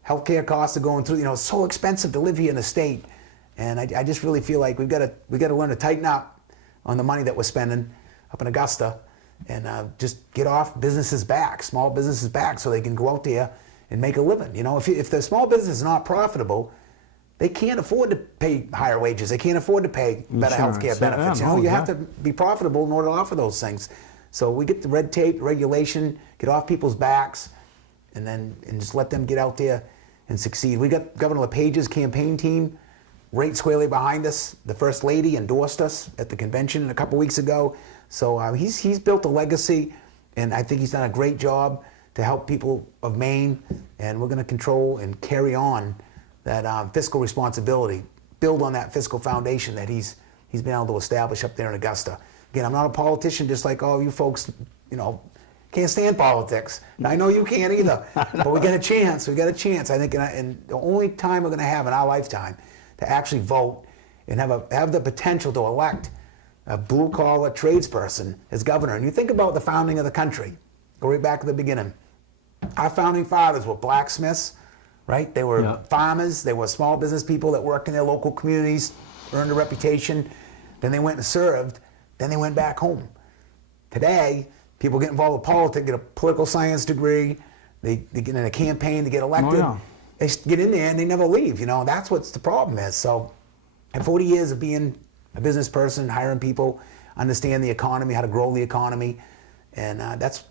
healthcare costs are going through. It's so expensive to live here in the state, and I just really feel like we got to learn to tighten up on the money that we're spending up in Augusta, and just get off businesses back, small businesses back, so they can go out there and make a living. If the small business is not profitable, they can't afford to pay higher wages. They can't afford to pay better healthcare benefits. You have to be profitable in order to offer those things. So we get the red tape, regulation, get off people's backs, and just let them get out there and succeed. We got Governor LePage's campaign team right squarely behind us. The First Lady endorsed us at the convention a couple weeks ago. So he's built a legacy, and I think he's done a great job to help people of Maine, and we're going to control and carry on that fiscal responsibility, build on that fiscal foundation that he's been able to establish up there in Augusta. Again, I'm not a politician just like all you folks, can't stand politics. And I know you can't either, but we got a chance. We got a chance, I think, and the only time we're going to have in our lifetime to actually vote and have the potential to elect a blue-collar tradesperson as governor. And you think about the founding of the country, go right back to the beginning. Our founding fathers were blacksmiths, right? They were farmers, they were small business people that worked in their local communities, earned a reputation, then they went and served, then they went back home. Today, people get involved with politics, get a political science degree, they get in a campaign to get elected, they get in there and they never leave, that's what the problem is. So, in 40 years of being a business person, hiring people, understand the economy, how to grow the economy, and that's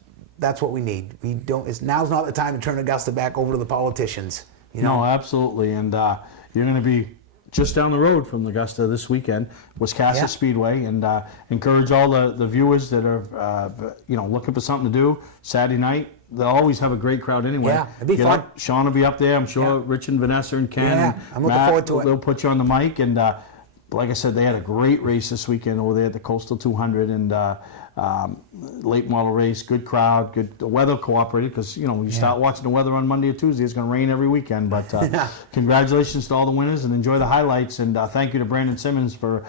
what we need. Now's not the time to turn Augusta back over to the politicians. No, absolutely, and you're going to be just down the road from Augusta this weekend, Wiscasset Speedway, and encourage all the viewers that are looking for something to do Saturday night. They'll always have a great crowd anyway. Yeah, it'd be fun. Sean will be up there, I'm sure. Rich and Vanessa and Ken. Yeah, and I'm looking Matt, forward to it. They'll put you on the mic, and like I said, they had a great race this weekend over there at the Coastal 200, and late model race, good crowd, the weather cooperated, because when you start watching the weather on Monday or Tuesday, it's going to rain every weekend. But congratulations to all the winners, and enjoy the highlights. And thank you to Brandon Simmons for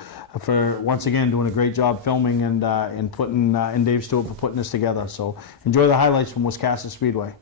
once again doing a great job filming and putting and Dave Stewart for putting this together. So enjoy the highlights from Wiscasset Speedway.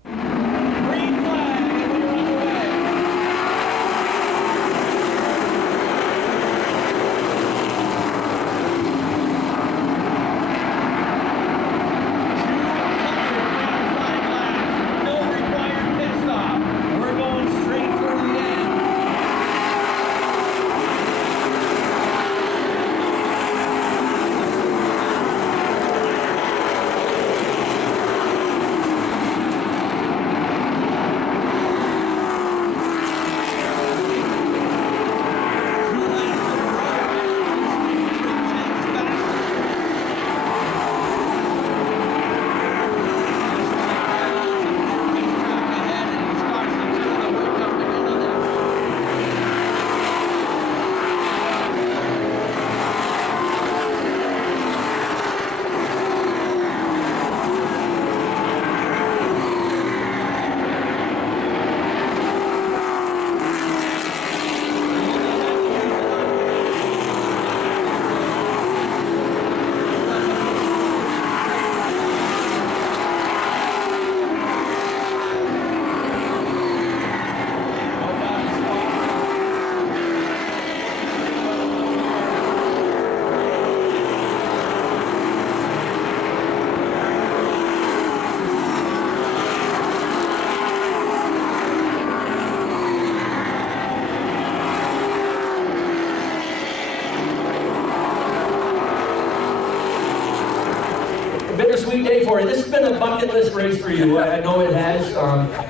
for you. This has been a bucket list race for you. I know it has.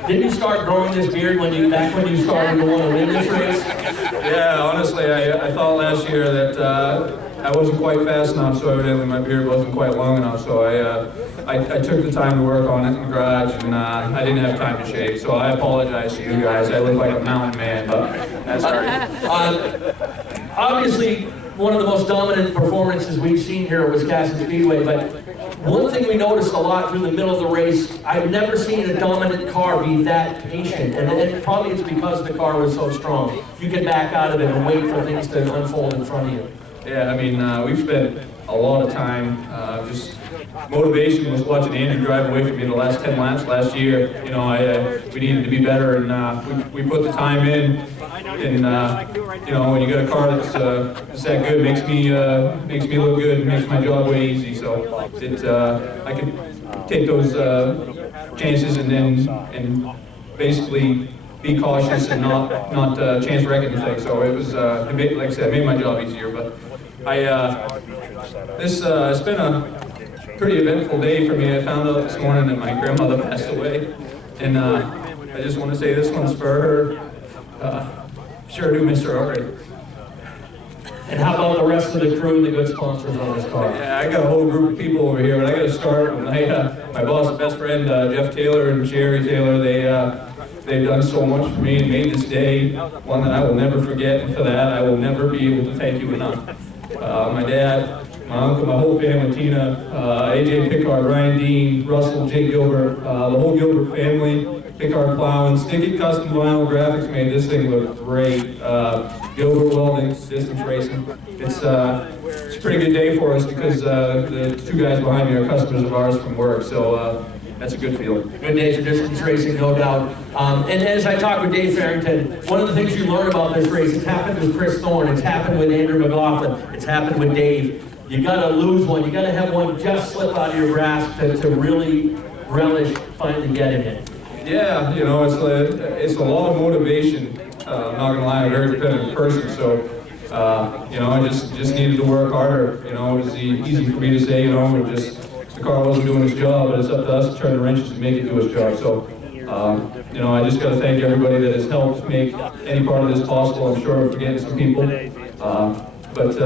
Didn't you start growing this beard back when you started to want to win this race? Yeah, honestly, I thought last year that I wasn't quite fast enough, so evidently my beard wasn't quite long enough, so I took the time to work on it in the garage, and I didn't have time to shave, so I apologize to you guys. I look like a mountain man, but that's all right. Obviously, one of the most dominant performances we've seen here at Wisconsin Speedway, but one thing we noticed a lot through the middle of the race, I've never seen a dominant car be that patient, and probably it's because the car was so strong. You can back out of it and wait for things to unfold in front of you. Yeah, I mean, we've spent a lot of time just motivation was watching Andrew drive away from me the last 10 laps last year. You know, we needed to be better, and we put the time in. And you know, when you got a car that's that good, makes me look good, makes my job way easy. So I could take those chances and basically be cautious and not chance wreck anything. So it was like I said, it made my job easier. But it's been a pretty eventful day for me. I found out this morning that my grandmother passed away, and I just want to say this one's for her. Sure do miss her already. And how about the rest of the crew and the good sponsors on this car? Yeah, I got a whole group of people over here, but I got to start with my boss and best friend, Jeff Taylor and Jerry Taylor. They've done so much for me and made this day one that I will never forget, and for that I will never be able to thank you enough. My dad, my uncle, my whole family, Tina, AJ Pickard, Ryan Dean, Russell, Jake Gilbert, the whole Gilbert family, Pickard Plowing, Sticky Custom Vinyl Graphics made this thing look great. Gilbert Welding, Distance Racing. It's a pretty good day for us because the two guys behind me are customers of ours from work, so that's a good feeling. Good day for Distance Racing, no doubt. And as I talked with Dave Farrington, one of the things you learn about this race, it's happened with Chris Thorne, it's happened with Andrew McLaughlin, it's happened with Dave. You gotta lose one, you gotta have one just slip out of your grasp to really relish finally getting it. Yeah, you know, it's a lot of motivation. I'm not gonna lie, I'm a very dependent person, so you know, I just needed to work harder. You know, it was easy for me to say, you know, the car wasn't doing its job, but it's up to us to turn the wrenches and make it do its job. So, you know, I just got to thank everybody that has helped make any part of this possible. I'm sure I'm forgetting some people. But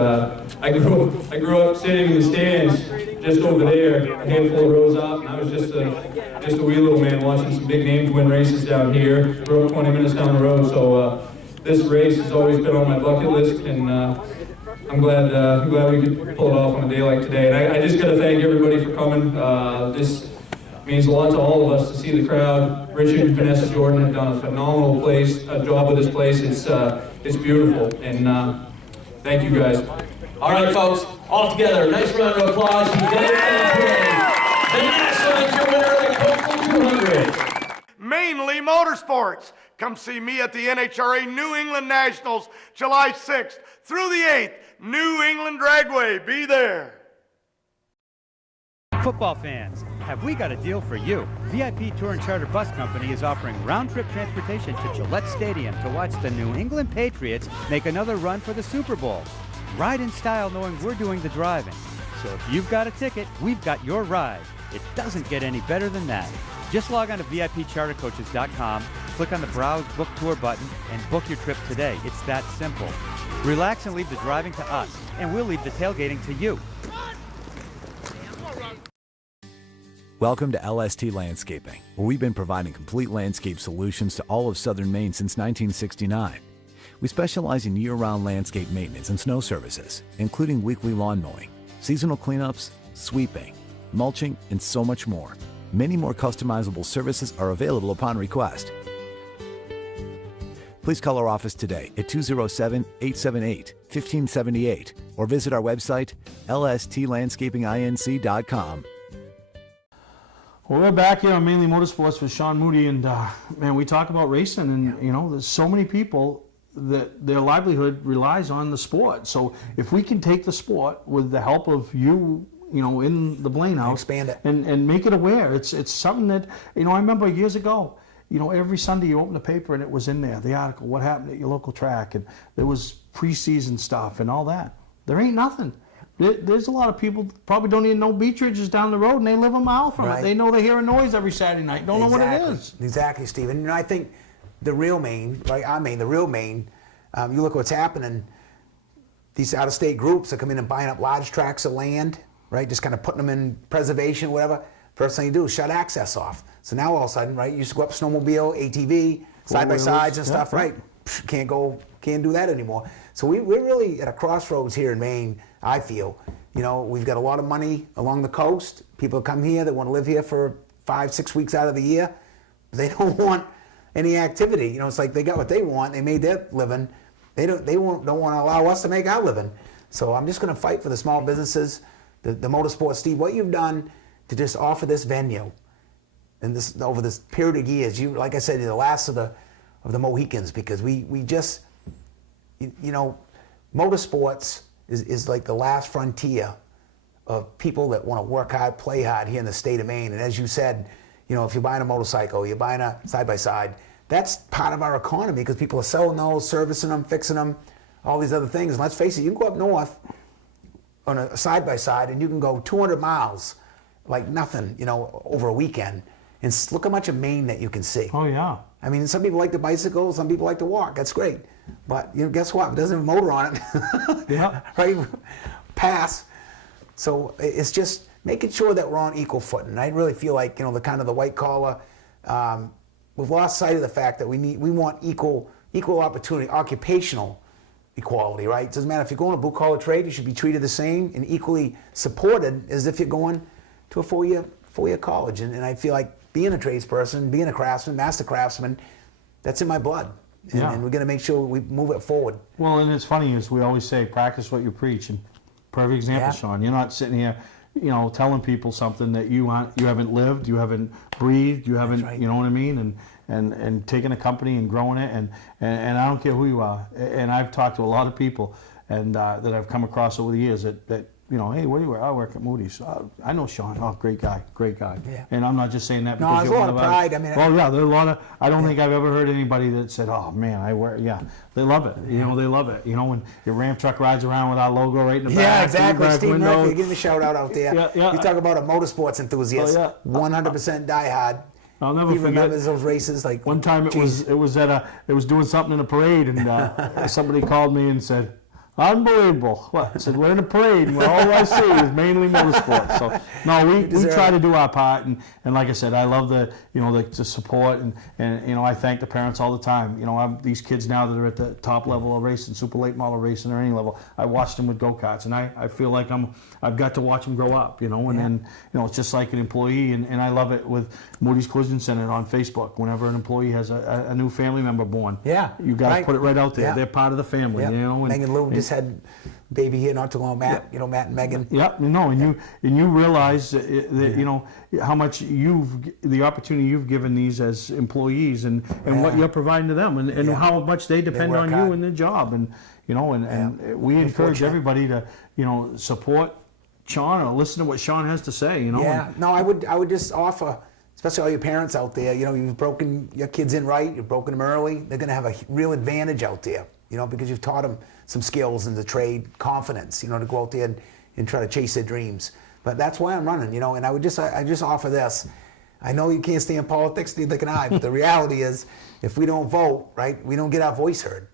I grew up sitting in the stands just over there, a handful of rows up, and I was just a wee little man watching some big names win races down here. Grew up 20 minutes down the road, so this race has always been on my bucket list, and I'm glad we could pull it off on a day like today. And I just got to thank everybody for coming. This means a lot to all of us to see the crowd. Richard and Vanessa Jordan have done a phenomenal job with this place. It's beautiful, and thank you guys. All right, folks, all together, nice round of applause. You got it today. The national winner of the Coastal 200. Mainely Motorsports. Come see me at the NHRA New England Nationals, July 6th through the 8th. New England Dragway. Be there. Football fans, have we got a deal for you? VIP Tour and Charter Bus Company is offering round-trip transportation to Gillette Stadium to watch the New England Patriots make another run for the Super Bowl. Ride in style knowing we're doing the driving. So if you've got a ticket, we've got your ride. It doesn't get any better than that. Just log on to VIPChartercoaches.com, click on the Browse Book Tour button, and book your trip today. It's that simple. Relax and leave the driving to us, and we'll leave the tailgating to you. Welcome to LST Landscaping, where we've been providing complete landscape solutions to all of southern Maine since 1969. We specialize in year-round landscape maintenance and snow services, including weekly lawn mowing, seasonal cleanups, sweeping, mulching, and so much more. Many more customizable services are available upon request. Please call our office today at 207-878-1578 or visit our website, lstlandscapinginc.com. Well, we're back here on Mainly Motorsports with Sean Moody, and man, we talk about racing, and you know, there's so many people that their livelihood relies on the sport. So if we can take the sport with the help of you know, in the Blaine House, expand it and make it aware. It's something that, you know, I remember years ago, you know, every Sunday you open the paper and it was in there, the article, what happened at your local track, and there was preseason stuff and all that. There ain't nothing. There's a lot of people probably don't even know Beechridge is down the road, and they live a mile from Right. it. They know they hear a noise every Saturday night. Don't know what it is. Exactly, Stephen. You know, I think the real Maine, right? The real Maine. You look at what's happening. These out-of-state groups are coming in and buying up large tracts of land, right? Just kind of putting them in preservation, whatever. First thing you do is shut access off. So now all of a sudden, right? You used to go up snowmobile, ATV, side-by-sides and stuff, right? Can't do that anymore. So we're really at a crossroads here in Maine, I feel. You know, we've got a lot of money along the coast. People come here that want to live here for 5-6 weeks out of the year. They don't want any activity. You know, it's like they got what they want. They made their living. They don't want to allow us to make our living. So I'm just going to fight for the small businesses, the motorsports. Steve, what you've done to just offer this venue, and this over this period of years, you, like I said, you're the last of the Mohicans, because we just, you know, motorsports is like the last frontier of people that want to work hard, play hard here in the state of Maine. And as you said, you know, if you're buying a motorcycle, you're buying a side-by-side, that's part of our economy, because people are selling those, servicing them, fixing them, all these other things. And let's face it, you can go up north on a side-by-side and you can go 200 miles like nothing, you know, over a weekend. And look how much of Maine that you can see. Oh, yeah. I mean, some people like to bicycle, some people like to walk. That's great. But, you know, guess what? It doesn't have a motor on it. Yeah. Right? Pass. So it's just making sure that we're on equal footing. I really feel like, you know, the white collar, we've lost sight of the fact that we want equal opportunity, occupational equality, right? It doesn't matter if you're going to a blue collar trade, you should be treated the same and equally supported as if you're going to a four-year college. And I feel like being a tradesperson, being a craftsman, master craftsman, that's in my blood. And we're going to make sure we move it forward. Well, and it's funny, as we always say, practice what you preach. And perfect example, Sean. You're not sitting here, you know, telling people something that you haven't lived, you haven't breathed, you haven't, you know what I mean, and taking a company and growing it, and I don't care who you are. And I've talked to a lot of people and that I've come across over the years that you know, hey, where do you work? I work at Moody's. I know Sean. Oh, great guy. Yeah. And I'm not just saying that No, because there's you're a lot one of of pride. us. I mean, well, yeah, there's a lot of. I don't think I've ever heard anybody that said, "Oh man, I wear." Yeah, they love it. You know, they love it. You know, when your Ram truck rides around with our logo right in the back. Yeah, exactly. Back Steve window. Murphy, give him a shout out there. Yeah. You talk about a motorsports enthusiast. 100% diehard. I'll never he forget. remembers those races. Like one time, it was doing something in a parade, and somebody called me and said, "Unbelievable!" What? I said, "We're in a parade, and all I see is mainly motorsports." So no, we try to do our part, and like I said, I love the support, and you know, I thank the parents all the time. You know, these kids now that are at the top level of racing, super late model racing, or any level, I watched them with go-karts, and I feel like I've got to watch them grow up. You know, and then you know, it's just like an employee, and I love it with Moody's Collision Center on Facebook. Whenever an employee has a new family member born, you got to put it right out there. They're part of the family. You know, and, Megan Lou just had baby here not too long. Matt, you know, Matt and Megan. Yeah, no, and you realize that you know how much the opportunity you've given these as employees, and what you're providing to them, and how much they depend on you and their job, and you know, and we encourage everybody to support Sean or listen to what Sean has to say. You know. Yeah. No, I would just offer, especially all your parents out there. You know, you've broken your kids in right. You've broken them early. They're going to have a real advantage out there. You know, because you've taught them some skills in the trade, confidence, you know, to go out there and try to chase their dreams. But that's why I'm running, you know, and I just offer this. I know you can't stay in politics, neither can I, but the reality is, if we don't vote, right, we don't get our voice heard.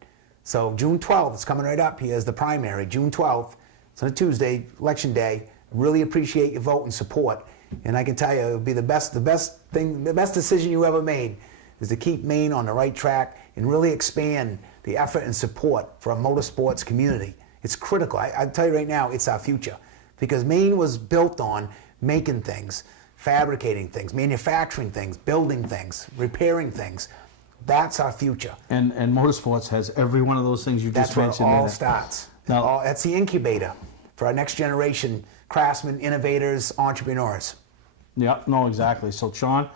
So June 12th, it's coming right up here as the primary, June 12th. It's on a Tuesday, election day. Really appreciate your vote and support. And I can tell you, it'll be the best decision you ever made is to keep Maine on the right track and really expand the effort and support for our motorsports community. It's critical. I tell you right now, it's our future. Because Maine was built on making things, fabricating things, manufacturing things, building things, repairing things. That's our future. And motorsports has every one of those things you just mentioned. That's where it all starts. Now, that's the incubator for our next generation craftsmen, innovators, entrepreneurs. Yeah, no, exactly. So, Sean,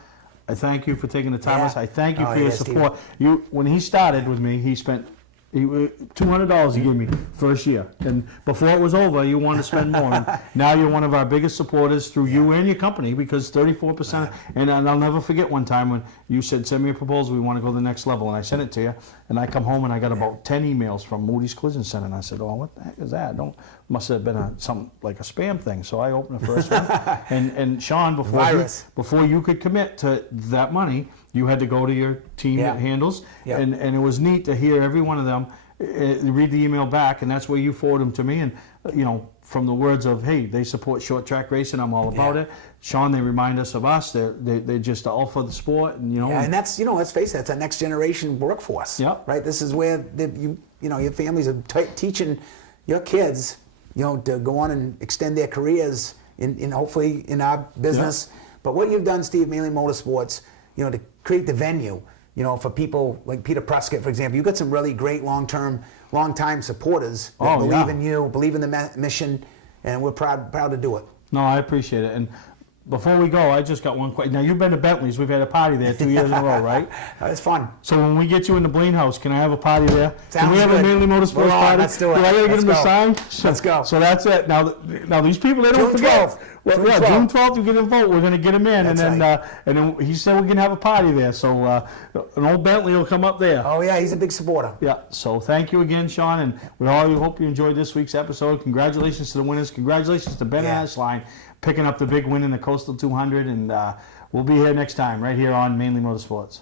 I thank you for taking the time. I thank you for your support. Steve. When he started with me, he spent $200 he gave me first year, and before it was over, you wanted to spend more. And now you're one of our biggest supporters through you and your company, because 34%. And I'll never forget one time when you said, "Send me a proposal. We want to go to the next level," and I sent it to you. And I come home and I got about 10 emails from Moody's Collision Center, and I said, "Oh, what the heck is that? Must have been something like a spam thing." So I opened the first one, and Sean, before you could commit to that money, you had to go to your team that handles, and it was neat to hear every one of them read the email back, and that's where you forward them to me, and from the words of, hey, they support short track racing, I'm all about it. Sean, they remind us of us. They're just all for the sport, and and that's let's face it, that's our next generation workforce. Right. This is where your families are teaching your kids, to go on and extend their careers in hopefully in our business. But what you've done, Steve, Mainely Motorsports, to create the venue, for people like Peter Prescott, for example. You've got some really great long-time supporters that believe in you, believe in the mission, and we're proud to do it. No, I appreciate it. And before we go, I just got one question. Now, you've been to Bentley's. We've had a party there 2 years in a row, right? It's fun. So when we get you in the Blaine House, can I have a party there? Can we have good. a Mainely Motorsports party? Let's do it. Do I got to get them to sign? Let's go. So that's it. Now these people, they don't forget. June 12th, you get a vote. We're going to get them in, and then he said we're going to have a party there. So an old Bentley will come up there. Oh yeah, he's a big supporter. Yeah. So thank you again, Sean, and we all hope you enjoyed this week's episode. Congratulations to the winners. Congratulations to Ben Ashline picking up the big win in the Coastal 200, and we'll be here next time, right here on Mainely Motorsports.